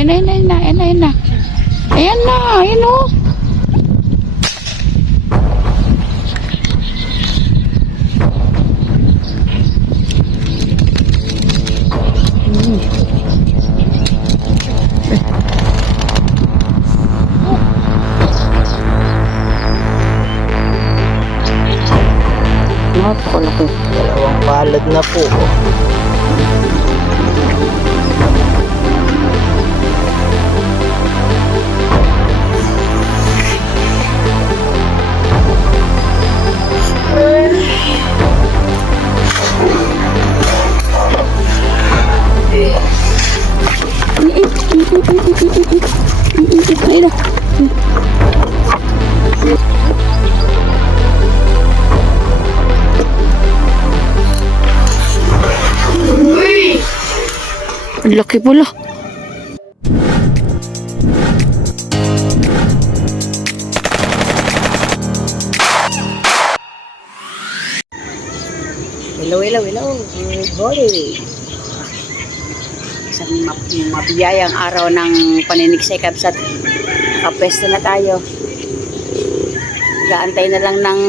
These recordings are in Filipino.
Ayan na, ayan na, ayan na, ayan na. Ayan na, ayan o. Napakalaki. Dalawang palad na po. Ayun na. Ang laki pala. Hello, hello, hello. Good morning. Isang mabiyayang araw ng paninigsay kabsat. Kapwesto na tayo. Gaantay na lang ng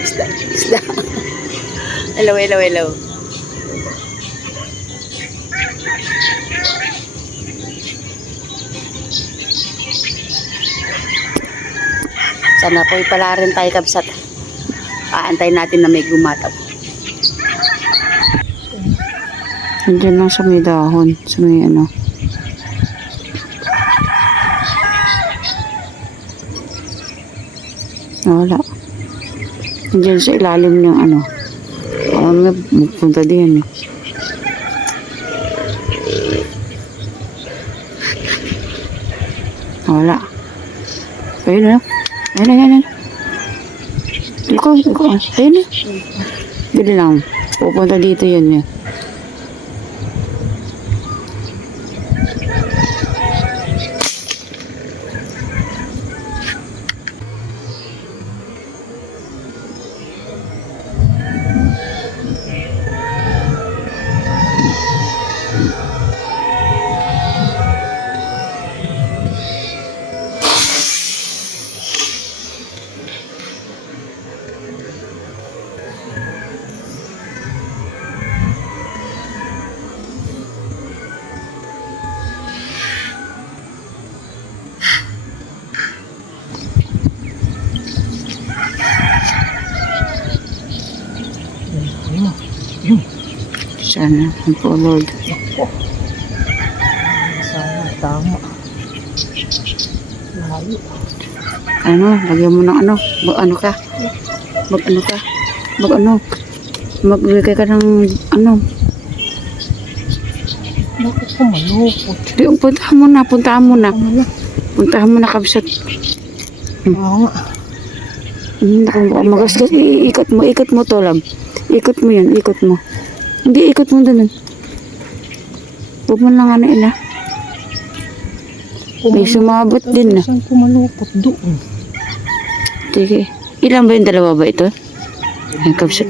isda. Hello, hello, hello. Sana po pala rin tayo kabsat. Aantay natin na may gumataw. Andiyan lang sa may dahon. Sa may ano. Wala. Andiyan sa ilalim ng ano. May magpunta din eh. Wala. Ayun na. Ayun na, ayun na. Ikaw. Ayun na. Dili lang. Pupunta dito yan eh. Sana ang po Lord. Sana tama. Layo. Ano, lagyan mo ng ano. Mag-ano ka. Magbigay ka ng ano. Bakit ko malupot? Di, puntahan mo na. Puntahan mo na kabsat. Oo nga. Magastos, ikot mo to lang. Ikot mo yan, ikot mo. Hindi, ikot mo doon. Huwag mo lang ano ina. May sumabot din na. Saan pumalupot doon? Sige. Ilan ba yung dalawa ba ito? Ang kabsat.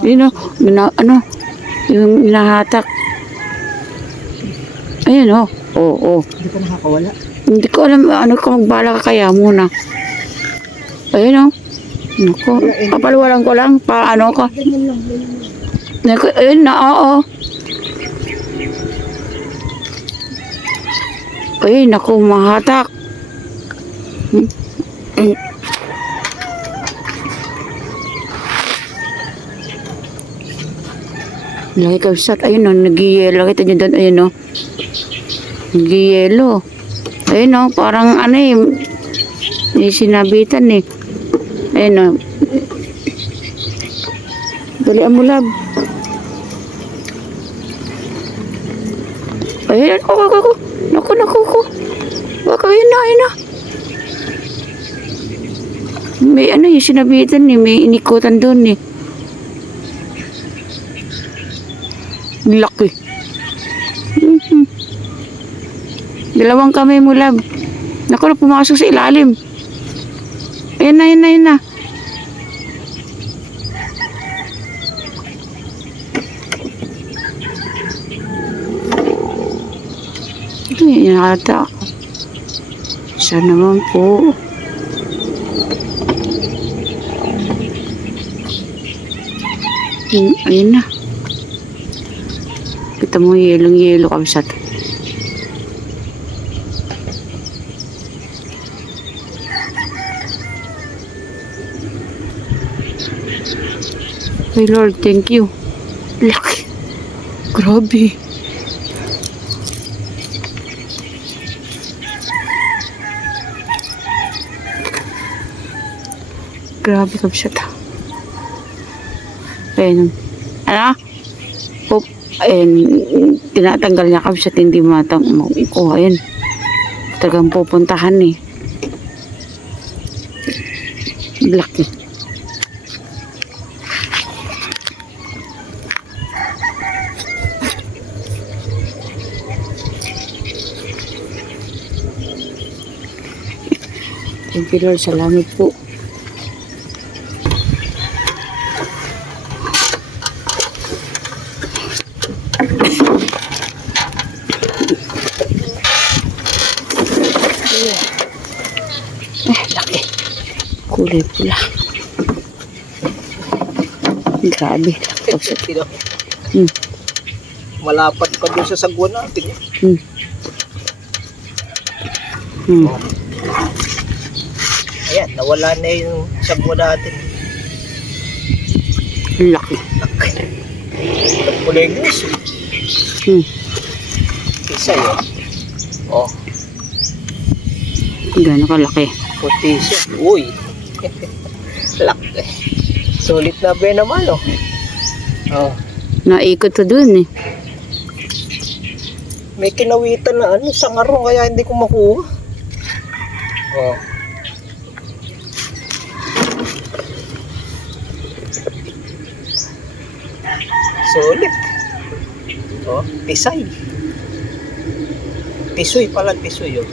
Yun o, yung inahatak. Ayun o. Oo. Hindi ka nakakawala. Hindi ko alam, ano ka magbala ka kaya muna. Ayun o. Naku, kapalwalan ko lang, paano ko. Naku, ayun na, oo. Ay, naku, mahatak. Laki kabsat, ayun o, nag-yelo. Kita nyo doon, ayun o. Nag-yelo. Ayun o, parang ano eh, may sinabitan eh. Ayun o. Dalian mo lab. Ayun, ako. Naku. Baka ayun na. May ano yung sinabitan eh, may inikutan doon eh. Laki. Dalawang kamay mo lab. Naku, pumasok sa ilalim. Ayun na. yata. Isa naman po. Ayun na. Kita mo yelong-yelo kabsat. Ay Lord, thank you. Laki. Grabe. Grabe kabsat. Ayun. Ano? Pop. Ayun. Tinatanggal niya kabsat. Hindi makuha. Ayun. Talagang pupuntahan eh. Laki. Thank you Lord. Salamat po. Laki. Kulay pula. Grabe. Malapad pa doon sa sagwan natin. Ayan, nawala na yung sagwan natin. Laki. Kulay gusto. Isa yun. Oh, Gano'n kalaki. puti siya. Uy. Laki. Sulit na ba naman, oh. Oh. Naikot ko dun eh. May kinawitan na ano, sangarong kaya hindi ko makuha. Oh. Sulit. Oh, tisay. Tisoy pala, tisoy yun.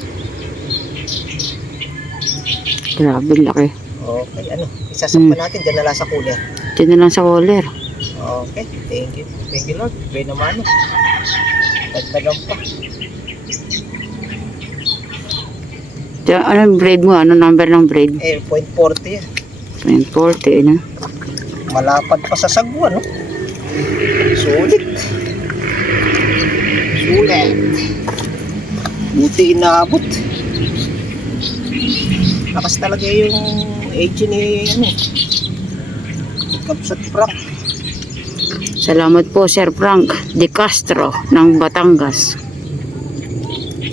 Grabe laki. Okay, ano, isasampa natin dyan na lang sa cooler. Diyan na lang sa collar. Okay, thank you. Thank you Lord. Bay naman. Tagtagan pa. Diyan, anong braid mo? Anong number ng braid? 0.40 yan. 40 na. Malapad pa sa sagwa, no? Sulit. Sulit. Buti inaabot. Lakas talaga yung age ni ano, Kapsat Frank. Salamat po Sir Frank De Castro ng Batangas.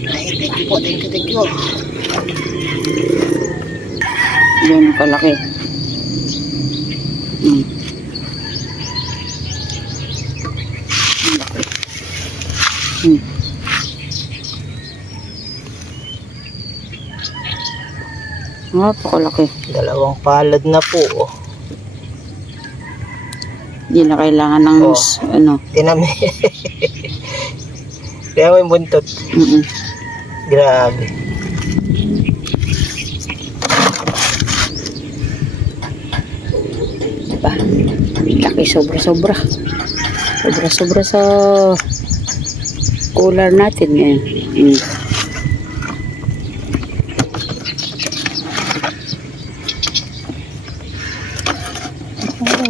Ay, thank you po, thank you, thank you. Yan kalaki. Laki. Napakalaki. Dalawang palad na po, oh. Hindi na kailangan ng Oh. ano. Tinami. Kaya may buntot. Grabe. Diba? Laki sobra-sobra. Sobra-sobra sa cooler natin eh.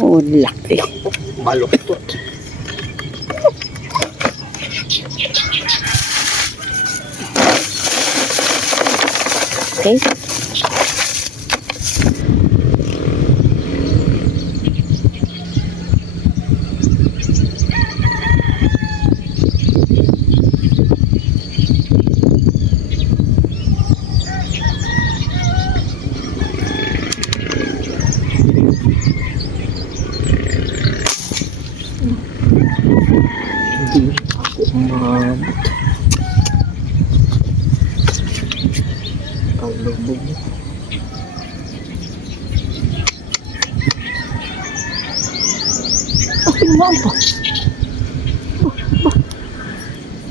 Oh, laki. Maluktot. Okay. Hindi ako umabot. Kalubog. Ako umabot.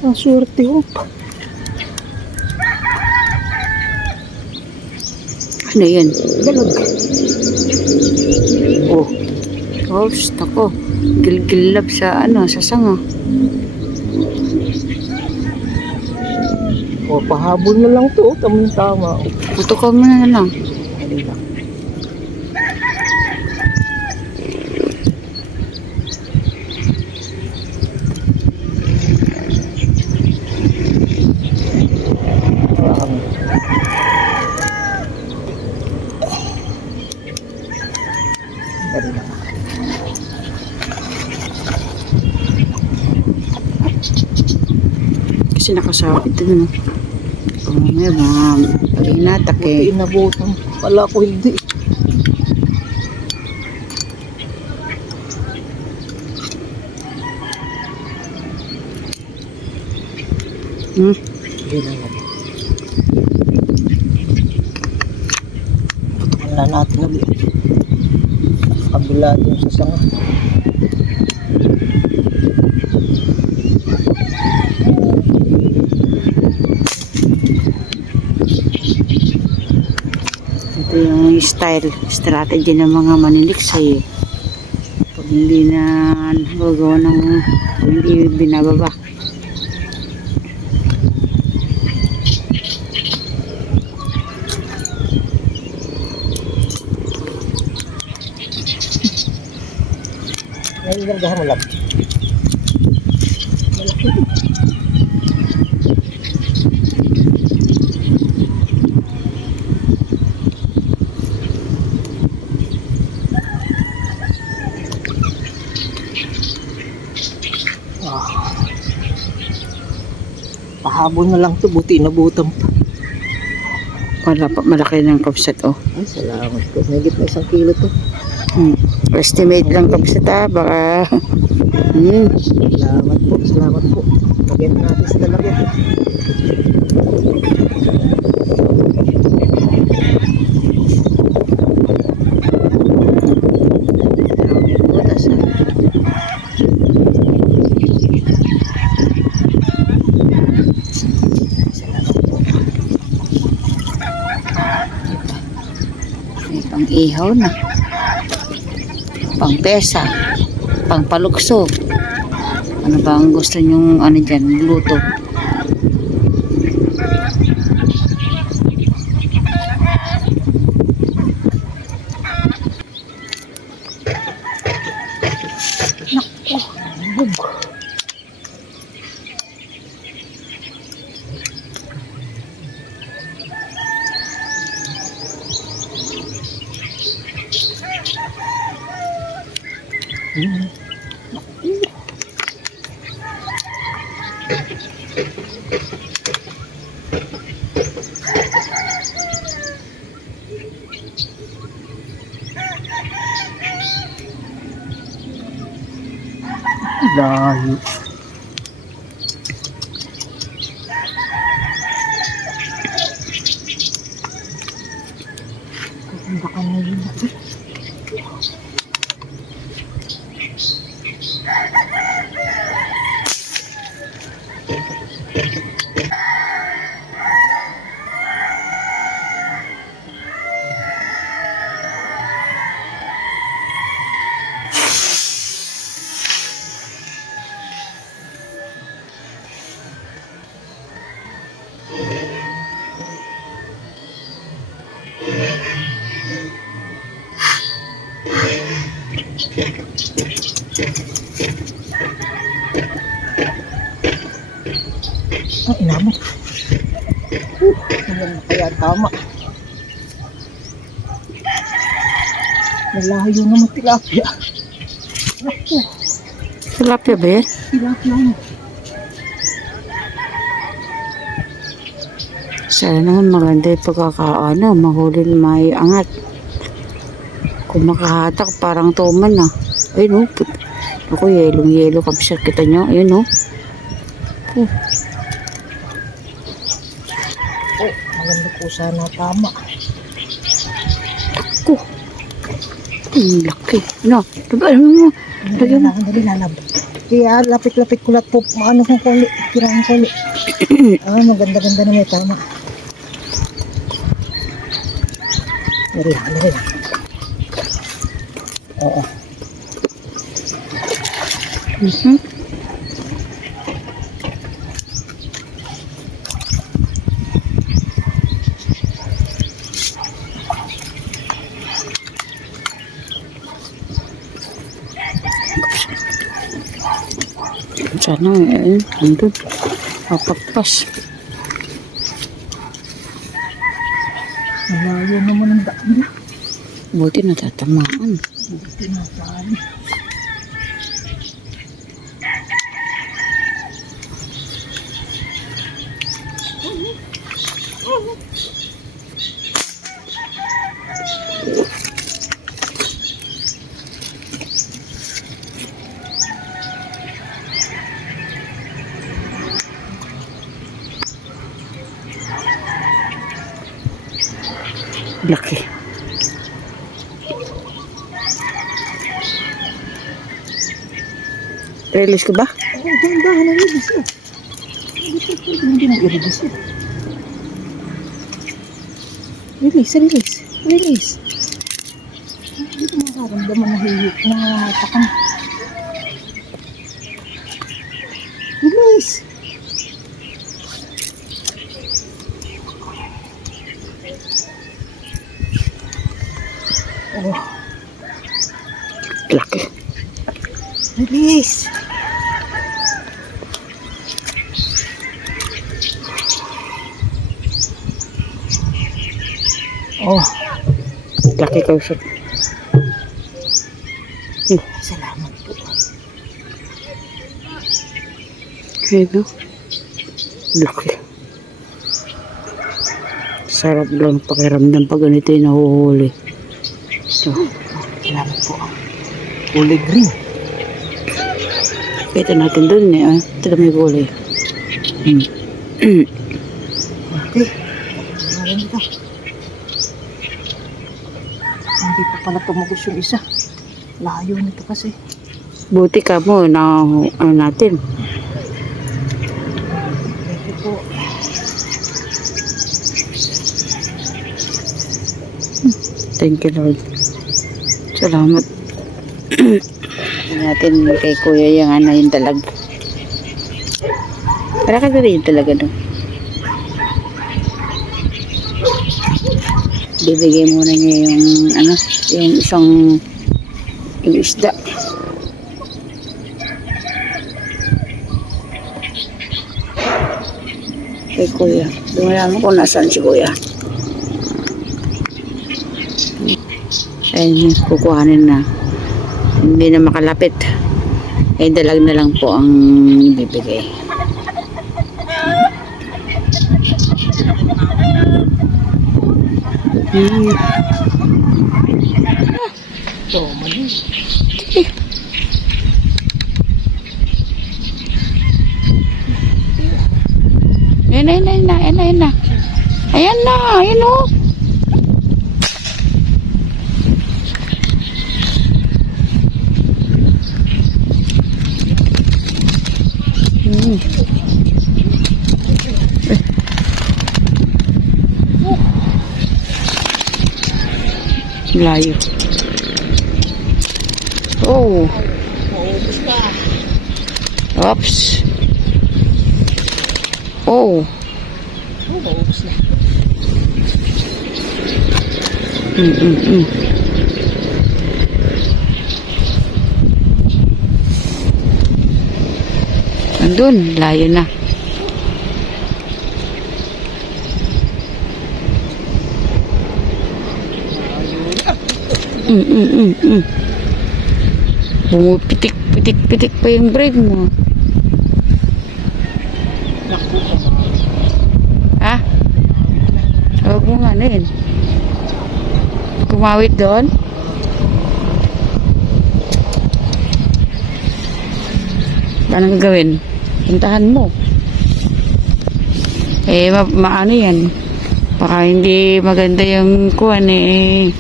Ang swerte ko pa. Ano yan? Dalag. Oh. Oh, ako. Gilgilab sa ano, sa sanga. O, pahabol na lang to. Tama yung tama. Putukan mo na lang. Dali lang. Dali lang. Kasi nakasabit din, no? Oh, may mga paginatak Buti eh. inabutan. Wala ko hindi. Hindi lang naman. Putukan na natin ulit. Kabila dun sa sanga. Ito yung strategy ng mga maniliksay eh. Pag hindi na gagawa ng, pag hindi binababa. Ngayon lang gahan mo lang. Malaki. Pahabol na lang to, buti nabutan pa. Wala pa, malaki ng kapsat oh. Ay, salamat po. Nagit na 1 kilo to. Estimate lang kapsat ah, baka Salamat po, salamat po. Lagyan natin sa lalagyan. butas ah. May pang ihaw na. Pang pesa. Pang palukso. Ano ba ang gusto nyong ano dyan, luto? Layo. Baka na yun. Ay, inamo. Hanggang na kaya tama. Nalayo naman tilapia. Ako, Tilapia ba yan? tilapia mo. Sana naman maganda yung pagkakaano, mahuli na may angat. Kung makahatak, parang tuman na. Ay no, ako yelong-yelo kapsat kita nyo. Ayun no. Oh, maganda po sana tama. Ako. Ang laki. No, ano mo? Dali na, dali lalab. Kaya lapit-lapit ko lahat po. Maano kong kuli, tirahan kuli. Maganda-ganda na may tama. Dali lang, dali lang. Oo. Sana eh, andun. Papagpas. Malayo naman ang daan na. Buti natatamaan. Buti na daan. Laki. Release ko ba? Oh, dahan-dahan ang ibis na. Hindi na i-release na. Release. Hindi ko makaramdaman na hihip na takang. Release. Oh, Laki. release. Oh, Laki kausap. salamat po. Ayun no? Laki. Sarap lang pakiramdam pag ganito yung nahuhuli. Ito. Salamat po. Kulay green. Kita natin dun eh. Ah. Ito na may gulay. Okay. Maganda. Hindi pa pala tumagos yung isa. Layo nito kasi. Buti ka mo na ano natin. Thank you po. Thank you Lord. Salamat. Hindi natin kay Kuya yung ano yung talag. Para ka rin yung talaga no. Bibigay muna niya yung ano, yung isang yung isda. Kay Kuya. Dumalaman ko nasaan si Kuya. Ayun, kukuhanin na. Hindi na makalapit. Eh, dalag na lang po ang ibibigay. So, mali. Ayan na. Ayan o. Layo. Oh. Oops. Oh. Andun, layo na. Pumipitik pa yung braid mo. Ha? Huwag mo nga na yun. Kumawit doon. Anong gawin? Puntahan mo. Eh, maano yan. Baka hindi maganda yung kuwan eh.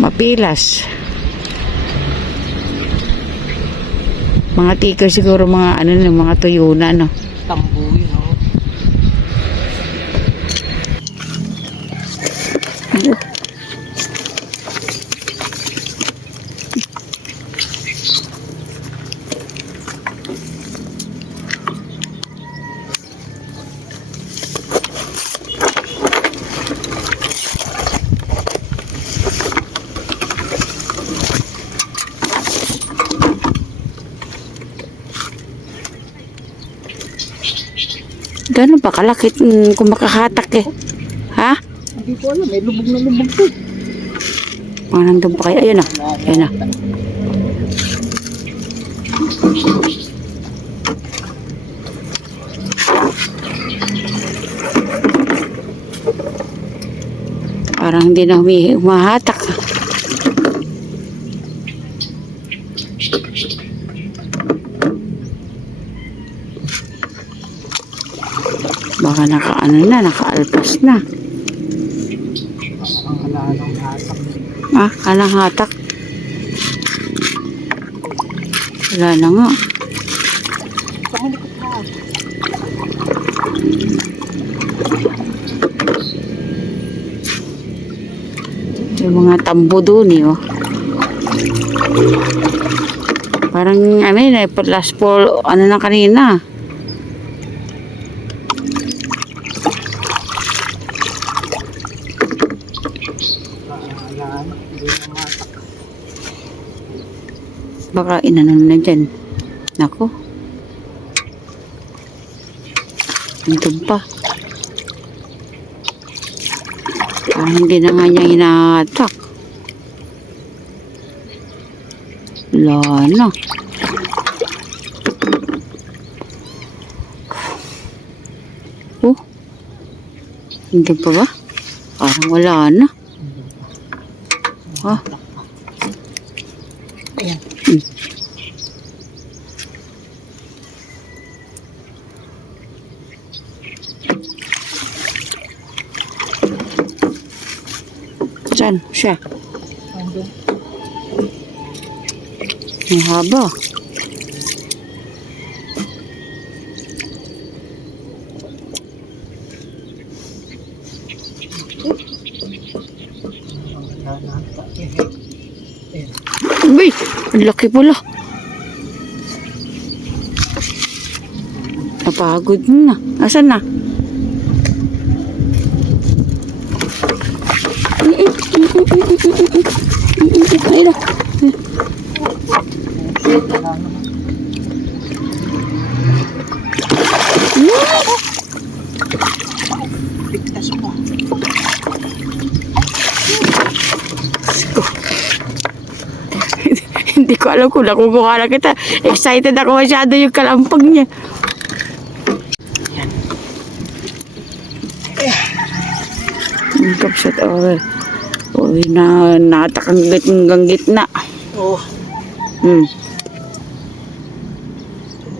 Mapilas. Mga tika siguro, mga ano na, mga tuyo na, no? Tamboy, no? Gano'n ba kalakit kung makahatak eh? Ha? Hindi ko alam, may lubog na lubog to. Nandun pa kayo? Ayun na. Ayun na. Parang hindi na humahatak. Baka nakaalpas na. Ang alalang hatak. Kalang hatak. Wala na nga. Pamalikot na. Yung mga tambo doon eh, oh. Parang, last fall, na kanina. Baka inano na dyan. Nako. Nandun pa. Parang hindi na nga niya hinahatak. Wala na. Oh. Hindi pa ba? Parang wala na. Ha? Ayan. Saan siya? Andun. Ang haba. Uy! Ang laki pala. Napagod na. Asan na? Ayun na. Bigtas pa. Hindi ko alam kung nakukuha na kita. Excited ako masyado yung kalampag niya. Ang kapsat over. Uy, natak hanggang gitna. Oo.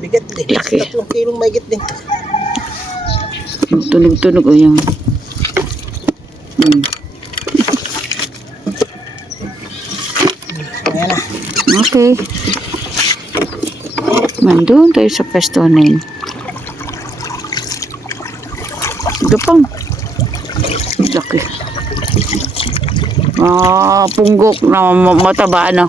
Bigat din. Laki. 3 kilong mahigit din. Tunog-tunog o yung... Ayan na. Okay. Doon tayo sa pwesto na yun. Gapang. Laki. Punggok na mataba, ano?